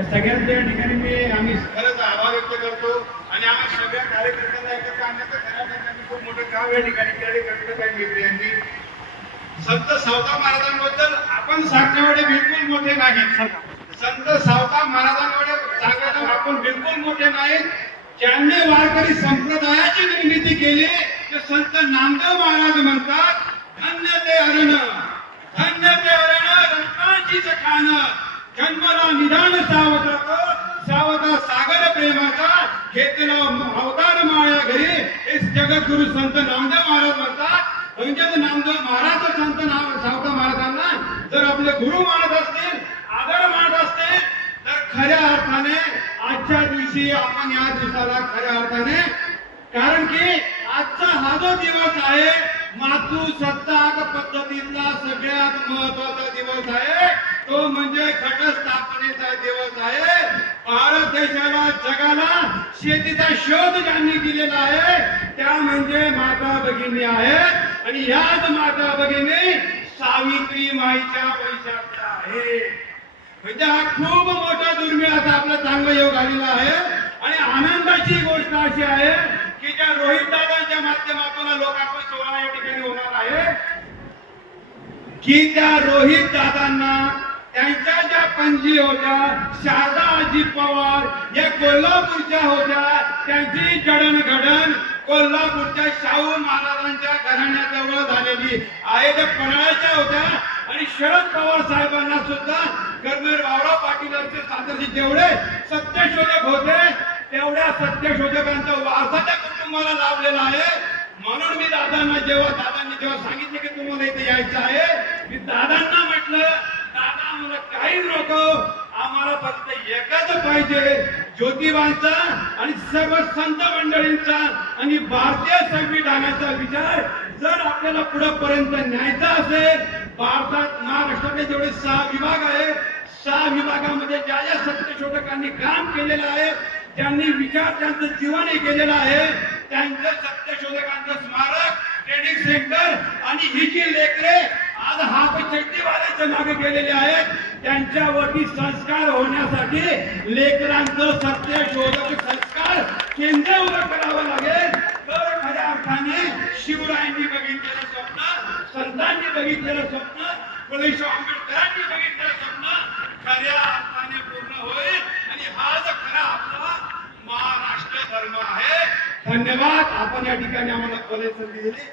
या सगळ्यांच्या या ठिकाणी मी आम्ही खरंच आभार व्यक्त करतो. आणि आम्हा सगळ्या कार्यकर्त्यांना एकत्र आणण्याचं खऱ्या अर्थाने खूप मोठं काम या ठिकाणी केले करतात मेत्री यांनी. संत सावता महाराजांबद्दल आपण सांगण्याकडे बिलकुल मोठे नाही. संत सावता महाराजांकडे सांगायला आपण बिलकुल मोठे नाहीत ज्यांनी वारकरी संप्रदायाची निर्मिती केली ते संत नामदेव महाराज म्हणतात धन्य ते अरण धन्य ते घेतलं अवतार माळ्या घरी हे जगद्गुरु संत नामदेव महाराज म्हणतात म्हणजेच नामदेव महाराज संत नाम सावता महाराजांना जर आपले गुरु मानत असतील आदर मानत असतील तर खऱ्या अर्थाने आजच्या दिवशी आपण या दिवसाला खऱ्या अर्थाने कारण की आजचा हा जो दिवस आहे मातृसत्ताक पद्धतीतला सगळ्यात महत्त्वाचा दिवस आहे. तो म्हणजे घटस्थापनेचा भारत देशाला जगाला शेतीचा शोध ज्यांनी दिलेला आहे त्या म्हणजे माता भगिनी आहेत. आणि ह्याच माता भगिनी सावित्री माईच्या पैशातल्या आहे म्हणजे हा खूप मोठा दुर्मिळ असा आपला चांगला योग आलेला आहे. आणि आनंदाची गोष्ट अशी आहे की ज्या रोहित दादांच्या माध्यमातून हा लोकार्पण सोहळा या ठिकाणी होणार आहे. की त्या रोहित पणजी होत्या शारदा अजित पवार या कोल्हापूरच्या होत्या त्यांची जडणघडण कोल्हापूरच्या शाहू महाराजांच्या घराण्याजवळ झालेली. आहे त्या पन्हाळ्याच्या होत्या आणि शरद पवार साहेबांना सुद्धा कर्नल भाऊराव पाटीलांचे यांचे जेवढे सत्यशोधक होते तेवढ्या सत्यशोधकांचा वारसा त्या कुटुंबाला लाभलेला आहे. म्हणून मी दादांना जेव्हा दादांनी जेव्हा सांगितले की तुम्हाला इथे यायचं आहे मी दादांना दादा आम्हाला काहीच नको आम्हाला फक्त एकच पाहिजे ज्योतिबांचा आणि सर्व संत मंडळींचा आणि भारतीय संविधानाचा विचार. जर आपल्याला पुढे पर्यंत न्यायचा असेल भारतात महाराष्ट्रातले जेवढे सहा विभाग आहे सहा विभागामध्ये ज्या ज्या सत्यशोधकांनी काम केलेलं आहे त्यांनी विचार त्यांचं जीवनही केलेलं आहे. त्यांचं सत्यशोधकांचं स्मारक ट्रेनिंग सेंटर आणि ही जी लेकरे आज हात चड्डीवाल्याच्या मागे गेलेले आहेत. त्यांच्यावरती संस्कार होण्यासाठी लेकरांचं सत्यशोधक संस्कार केंद्र उभं करावं लागेल. तर खऱ्या अर्थाने शिवरायांनी बघितलेलं स्वप्न संतांनी बघितलेलं स्वप्न फुलेशाह आंबेडकरांनी बघितलेलं स्वप्न खऱ्या अर्थाने पूर्ण होईल. आणि हाच खरा आपला महाराष्ट्र धर्म आहे धन्यवाद. आपण या ठिकाणी आम्हाला कॉलेज संधी दिली.